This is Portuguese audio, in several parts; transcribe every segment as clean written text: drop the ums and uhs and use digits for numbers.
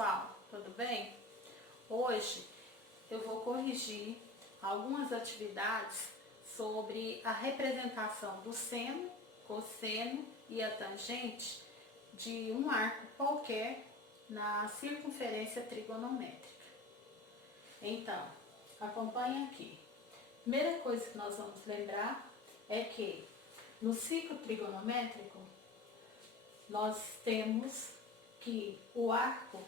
pessoal, tudo bem? Hoje eu vou corrigir algumas atividades sobre a representação do seno, cosseno e a tangente de um arco qualquer na circunferência trigonométrica. Então, acompanhe aqui. Primeira coisa que nós vamos lembrar é que no ciclo trigonométrico nós temos que o arco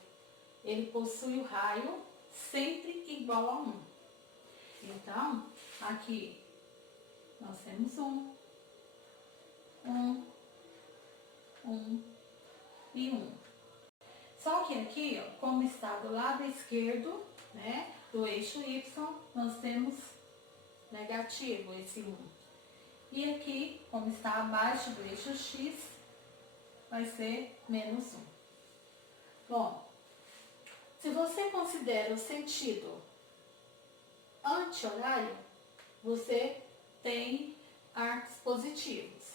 ele possui o raio sempre igual a 1. Então, aqui nós temos 1 e 1. Só que aqui, ó, como está do lado esquerdo, né, do eixo Y, nós temos negativo esse 1. E aqui, como está abaixo do eixo X, vai ser menos 1. Bom, se você considera o sentido anti-horário, você tem arcos positivos.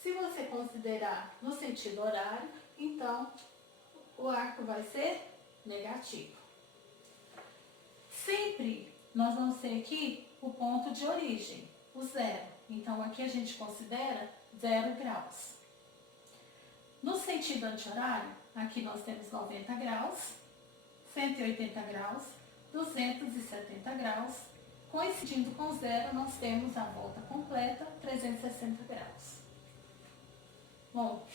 Se você considerar no sentido horário, então o arco vai ser negativo. Sempre nós vamos ter aqui o ponto de origem, o zero. Então aqui a gente considera 0 graus. No sentido anti-horário, aqui nós temos 90 graus, 180 graus, 270 graus. Coincidindo com zero, nós temos a volta completa, 360 graus. Bom,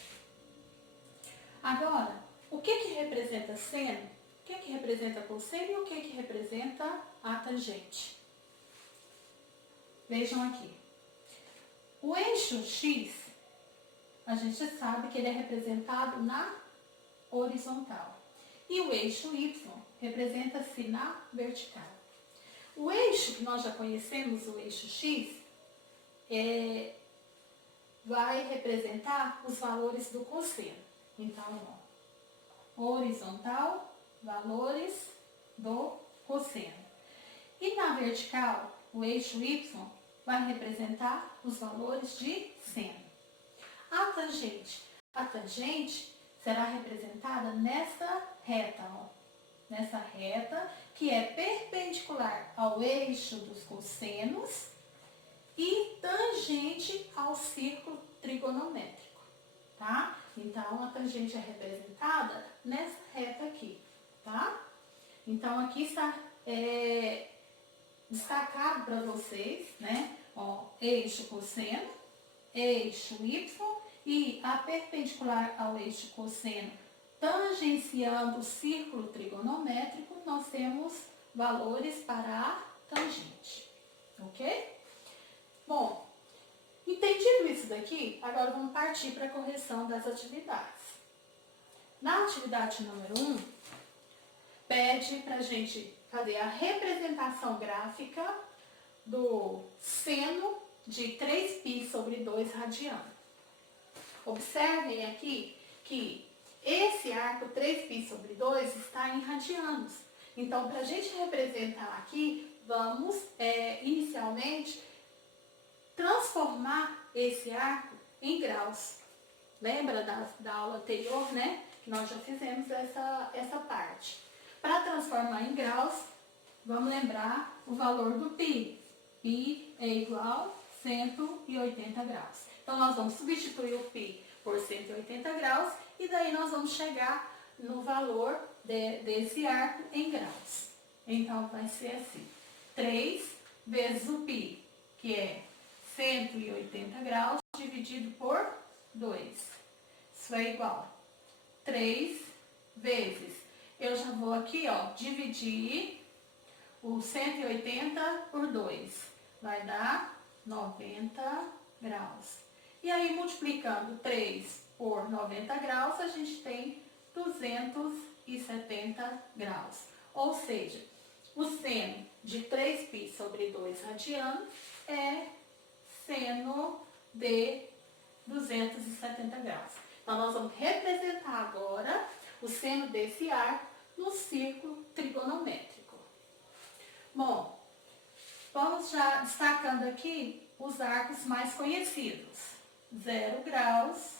agora, o que representa seno, o que representa cosseno e o que representa a tangente? Vejam aqui. O eixo X, a gente sabe que ele é representado na horizontal. E o eixo Y representa-se na vertical. O eixo que nós já conhecemos, o eixo X, vai representar os valores do cosseno. Então, ó, horizontal, valores do cosseno. E na vertical, o eixo Y vai representar os valores de seno. A tangente será representada nessa reta, ó, nessa reta que é perpendicular ao eixo dos cossenos e tangente ao círculo trigonométrico, tá? Então, a tangente é representada nessa reta aqui, tá? Então, aqui está destacado para vocês, né? Ó, eixo cosseno, eixo Y e a perpendicular ao eixo cosseno, tangenciando o círculo trigonométrico, nós temos valores para a tangente, ok? Bom, entendido isso daqui, agora vamos partir para a correção das atividades. Na atividade número 1, pede para a gente fazer a representação gráfica do seno de 3π sobre 2 radiano. Observem aqui que esse arco 3π sobre 2 está em radianos. Então, para a gente representar aqui, vamos inicialmente transformar esse arco em graus. Lembra da aula anterior, né? Que nós já fizemos essa parte. Para transformar em graus, vamos lembrar o valor do π. π é igual a 180 graus. Então, nós vamos substituir o π por 180 graus e daí nós vamos chegar no valor desse arco em graus. Então, vai ser assim, 3 vezes o π, que é 180 graus, dividido por 2. Isso é igual a 3 vezes, eu já vou aqui, ó, dividir o 180 por 2. Vai dar 90 graus. E aí, multiplicando 3 por 90 graus, a gente tem 270 graus. Ou seja, o seno de 3π sobre 2 radiano é seno de 270 graus. Então, nós vamos representar agora o seno desse arco no círculo trigonométrico. Bom, vamos já destacando aqui os arcos mais conhecidos. 0 graus,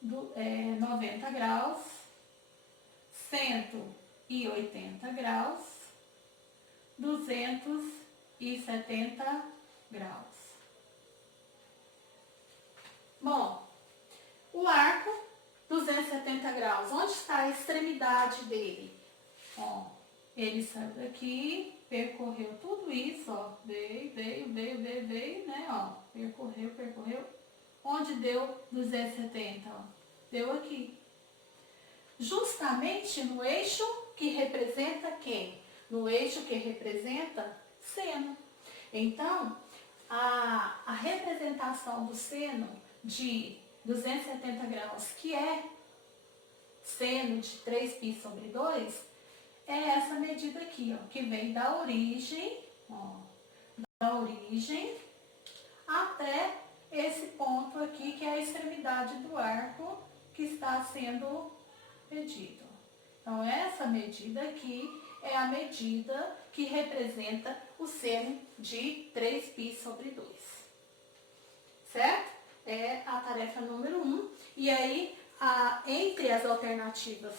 90 graus, 180 graus, 270 graus. Bom, o arco 270 graus, onde está a extremidade dele? Ó, ele saiu daqui, percorreu tudo isso, ó, veio, né, ó, percorreu. Onde deu 270, ó? Deu aqui. Justamente no eixo que representa quem? No eixo que representa seno. Então, a representação do seno de 270 graus, que é seno de 3π/2, é essa medida aqui, ó, que vem da origem, ó, até esse ponto aqui, que é a extremidade do arco que está sendo medido. Então, essa medida aqui é a medida que representa o seno de 3π/2. Certo? É a tarefa número 1. E aí, entre as alternativas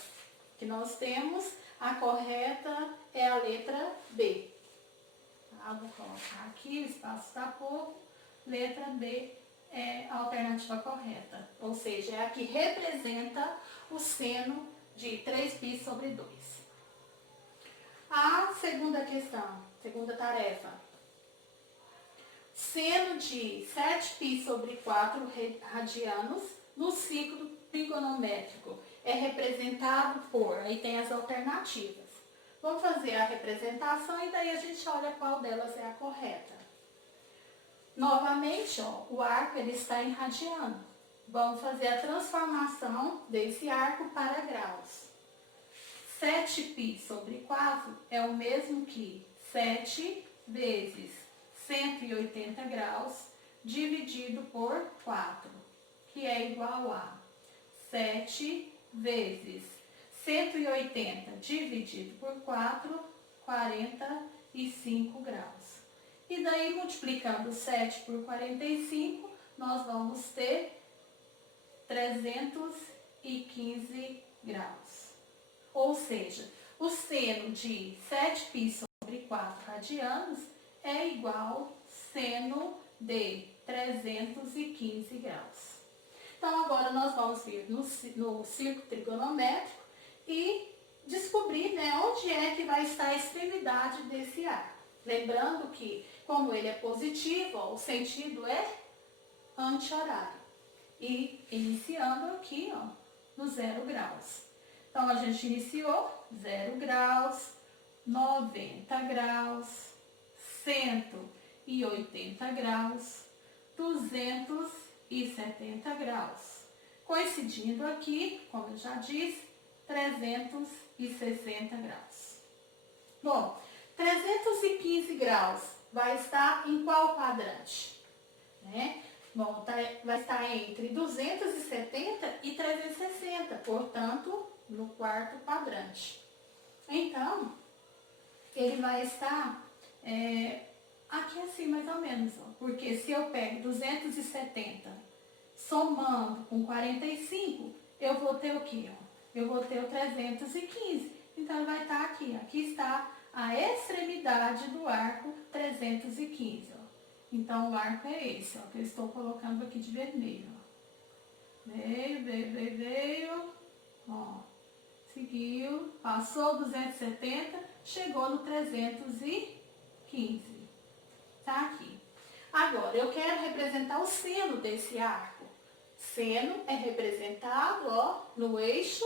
que nós temos, a correta é a letra B. Tá? Vou colocar aqui, o espaço está pouco. Letra B é a alternativa correta. Ou seja, é a que representa o seno de 3π/2. A segunda questão, segunda tarefa. Seno de 7π/4 radianos no ciclo trigonométrico é representado por... Aí tem as alternativas. Vamos fazer a representação e daí a gente olha qual delas é a correta. Novamente, ó, o arco ele está em radiano. Vamos fazer a transformação desse arco para graus. 7π/4 é o mesmo que 7 vezes 180 graus dividido por 4, que é igual a 7 vezes 180 dividido por 4, 45 graus. E daí, multiplicando 7 por 45, nós vamos ter 315 graus. Ou seja, o seno de 7π/4 radianos é igual seno de 315 graus. Então, agora nós vamos vir no círculo trigonométrico e descobrir, né, onde é que vai estar a extremidade desse arco. Lembrando que, como ele é positivo, ó, o sentido é anti-horário. E iniciando aqui, ó, no 0 graus. Então, a gente iniciou 0 graus, 90 graus, 180 graus, 270 graus. Coincidindo aqui, como eu já disse, 360 graus. Bom, 315 graus vai estar em qual quadrante? Né? Bom, vai estar entre 270 e 360, portanto, no quarto quadrante. Então, ele vai estar aqui assim, mais ou menos, ó, porque se eu pego 270 somando com 45, eu vou ter o quê? Ó? Eu vou ter o 315. Então, ele vai estar aqui. Aqui está a extremidade do arco 315. Ó. Então, o arco é esse, ó, que eu estou colocando aqui de vermelho. Ó. Veio, ó, seguiu, passou 270, chegou no 315. Tá aqui. Agora, eu quero representar o seno desse arco. Seno é representado, ó, no eixo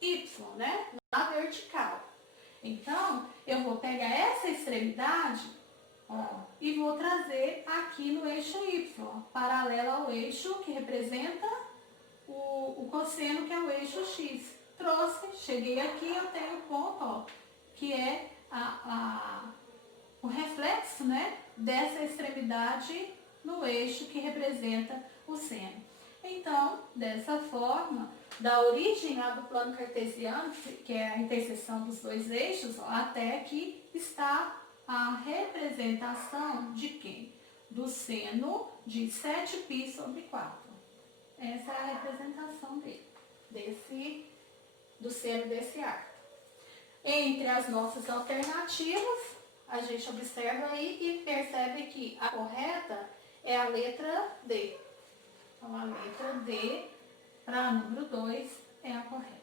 Y, né? Na vertical. Então, eu vou pegar essa extremidade, ó, e vou trazer aqui no eixo Y, ó, paralelo ao eixo que representa o cosseno, que é o eixo X. Trouxe, cheguei aqui, eu tenho o ponto, ó, que é o reflexo, né, dessa extremidade no eixo que representa o seno. Então, dessa forma, da origem lá do plano cartesiano, que é a interseção dos dois eixos, ó, até aqui está a representação de quem? Do seno de 7π/4. Essa é a representação dele, desse do seno desse arco. Entre as nossas alternativas, a gente observa aí e percebe que a correta é a letra D. Então, a letra D, para número 2, é a correta.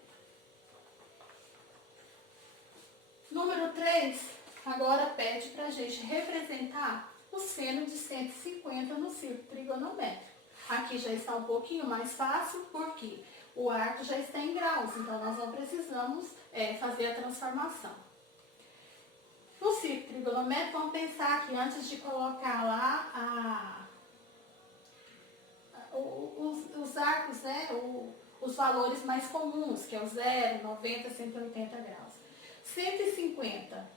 Número 3, agora pede para a gente representar o seno de 150 no círculo trigonométrico. Aqui já está um pouquinho mais fácil, porque o arco já está em graus, então nós não precisamos fazer a transformação. No círculo trigonométrico, vamos pensar que antes de colocar lá os arcos, né, os valores mais comuns, que é o 0, 90, 180 graus. 150,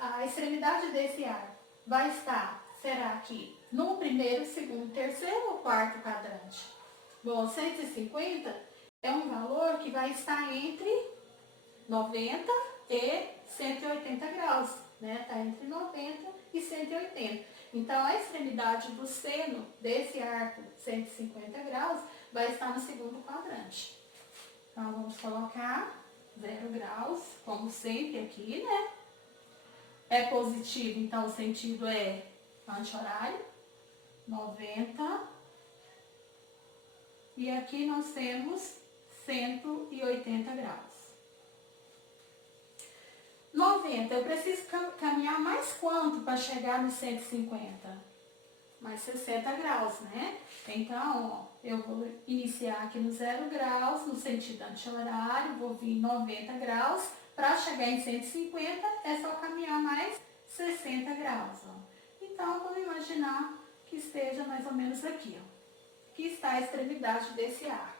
a extremidade desse arco vai estar, será aqui, no primeiro, segundo, terceiro ou quarto quadrante? Bom, 150 é um valor que vai estar entre 90 e 180 graus, né? Está entre 90 e 180. Então, a extremidade do seno desse arco 150 graus vai estar no segundo quadrante. Então, vamos colocar 0 graus, como sempre aqui, né? É positivo, então o sentido é anti-horário, 90. E aqui nós temos 180 graus. 90, eu preciso caminhar mais quanto para chegar nos 150? Mais 60 graus, né? Então, ó, eu vou iniciar aqui no 0 graus, no sentido anti-horário, vou vir 90 graus. Para chegar em 150, é só caminhar mais 60 graus. Ó. Então, vamos imaginar que esteja mais ou menos aqui, ó. Aqui está a extremidade desse arco.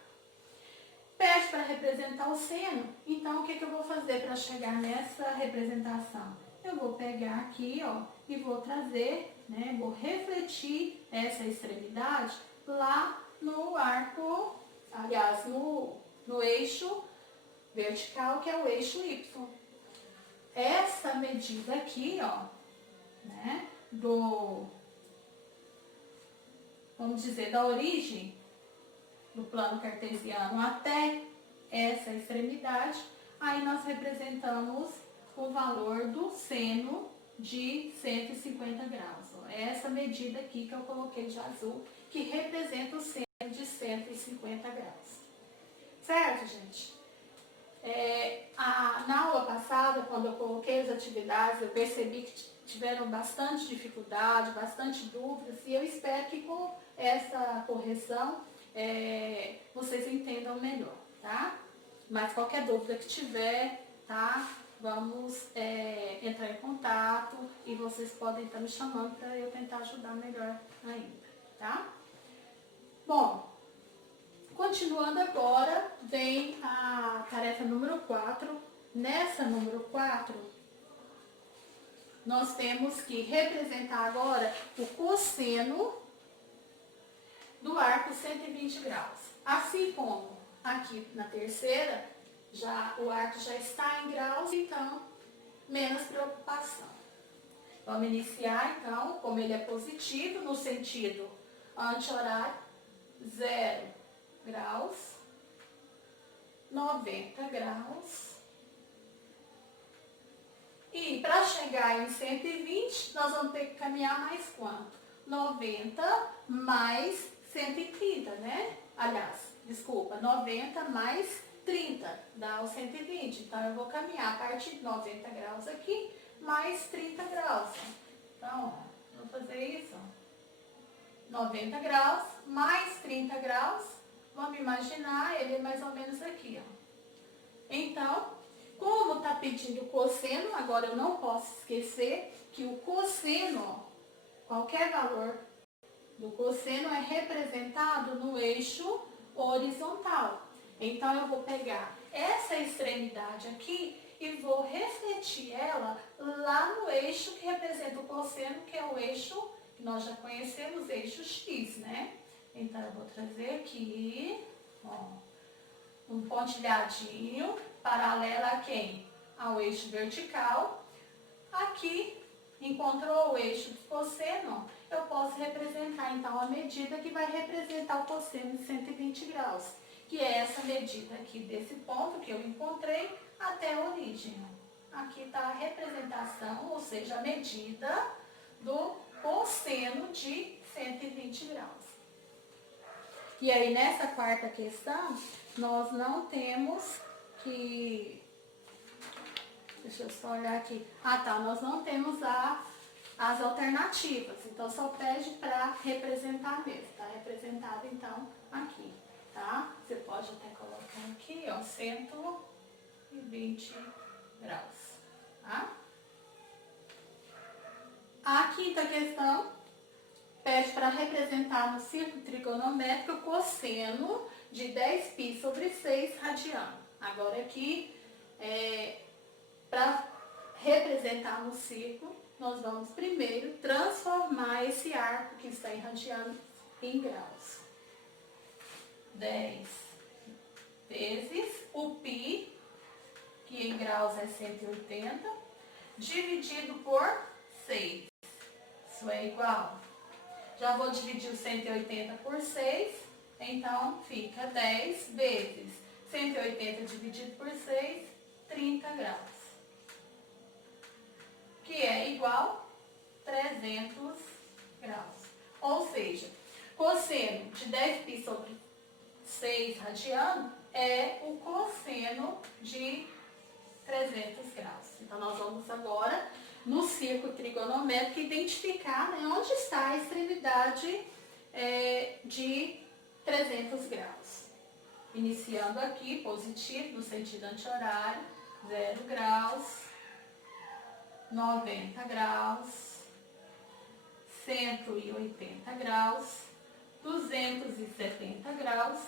Pede para representar o seno, então o que eu vou fazer para chegar nessa representação? Eu vou pegar aqui, ó, e vou trazer, né, vou refletir essa extremidade lá no arco, aliás, no eixo vertical, que é o eixo Y. Essa medida aqui, ó, né, vamos dizer, da origem do plano cartesiano até essa extremidade, aí nós representamos o valor do seno de 150 graus. Ó. É essa medida aqui que eu coloquei de azul, que representa o seno de 150 graus. Certo, gente? Na aula passada, quando eu coloquei as atividades, eu percebi que tiveram bastante dificuldade, bastante dúvidas, e eu espero que com essa correção vocês entendam melhor, tá? Mas qualquer dúvida que tiver, tá? Vamos entrar em contato e vocês podem estar me chamando para eu tentar ajudar melhor ainda, tá? Bom, continuando agora, vem a tarefa número 4. Nessa número 4, nós temos que representar agora o cosseno do arco 120 graus. Assim como aqui na terceira, o arco já está em graus, então menos preocupação. Vamos iniciar então, como ele é positivo, no sentido anti-horário, 0 graus, 90 graus. E para chegar em 120, nós vamos ter que caminhar mais quanto? 90 mais 130, né? Aliás, desculpa, 90 mais 30 dá o 120. Então, eu vou caminhar a partir de 90 graus aqui, mais 30 graus. Então, ó, vou fazer isso. 90 graus mais 30 graus. Vamos imaginar ele mais ou menos aqui, ó. Então, como está pedindo o cosseno, agora eu não posso esquecer que o cosseno, ó, qualquer valor do cosseno é representado no eixo horizontal. Então, eu vou pegar essa extremidade aqui e vou refletir ela lá no eixo que representa o cosseno, que é o eixo que nós já conhecemos, eixo X, né? Então, eu vou trazer aqui, ó, um pontilhadinho paralelo a quem? Ao eixo vertical. Aqui, encontrou o eixo do cosseno, eu posso representar então a medida que vai representar o cosseno de 120 graus. que é essa medida aqui desse ponto que eu encontrei até a origem. Aqui está a representação, ou seja, a medida do cosseno de 120 graus. E aí, nessa quarta questão, nós não temos que... Deixa eu só olhar aqui. Ah, tá, nós não temos as alternativas. Então, só pede para representar mesmo. Está representado, então, aqui, tá? Você pode até colocar aqui, ó, 120 graus, tá? A quinta questão pede para representar no círculo trigonométrico o cosseno de 10π sobre 6 radiano. Agora aqui, para representar no círculo, nós vamos primeiro transformar esse arco que está em radiano em graus. 10 vezes o π, que em graus é 180, dividido por 6. Isso é igual. Já vou dividir o 180 por 6, então fica 10 vezes 180 dividido por 6, 30 graus. Que é igual a 300 graus. Ou seja, cosseno de 10π sobre 6 radiano é o cosseno de 300 graus. Então, nós vamos agora, no círculo trigonométrico, identificar, né, onde está a extremidade de 300 graus. Iniciando aqui, positivo, no sentido anti-horário, 0 graus, 90 graus, 180 graus, 270 graus.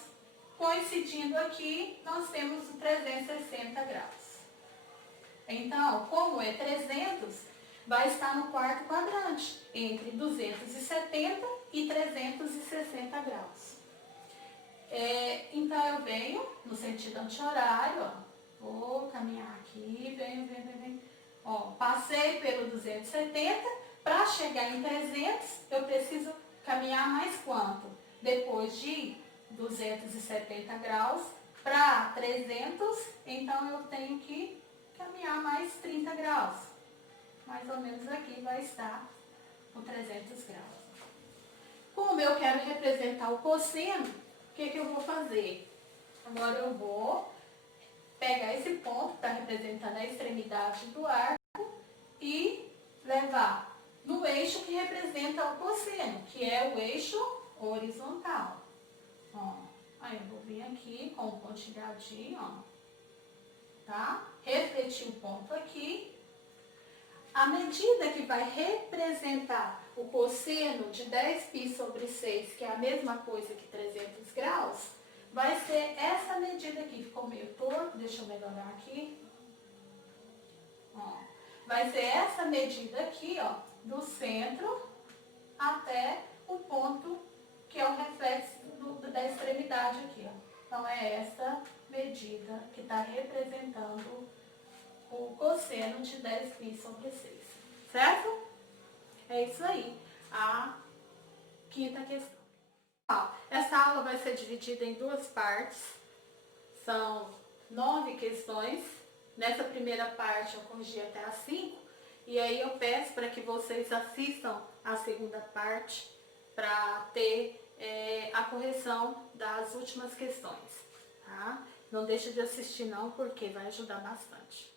Coincidindo aqui, nós temos 360 graus. Então, como é 300, vai estar no quarto quadrante, entre 270 e 360 graus. Então, eu venho no sentido anti-horário, ó, vou caminhar aqui, venho. Ó, passei pelo 270, para chegar em 300, eu preciso caminhar mais quanto? Depois de 270 graus para 300, então eu tenho que caminhar mais 30 graus. Mais ou menos aqui vai estar com 300 graus. Como eu quero representar o cosseno, o que eu vou fazer? Agora eu vou pegar esse ponto que está representando a extremidade do arco e levar no eixo que representa o cosseno, que é o eixo horizontal. Ó, aí eu vou vir aqui com o pontilhadinho, ó, tá? Refletir o ponto aqui. A medida que vai representar o cosseno de 10π sobre 6, que é a mesma coisa que 300 graus, vai ser essa medida aqui. Ficou meio torto, deixa eu melhorar aqui. Ó, vai ser essa medida aqui, ó, do centro até o ponto que é o reflexo da extremidade aqui, ó. Então, é essa medida que está representando o cosseno de 10π sobre 6, certo? É isso aí, a quinta questão. Essa aula vai ser dividida em duas partes, são 9 questões. Nessa primeira parte eu corrigi até as 5, e aí eu peço para que vocês assistam a segunda parte para ter a correção das últimas questões, tá? Não deixe de assistir não, porque vai ajudar bastante.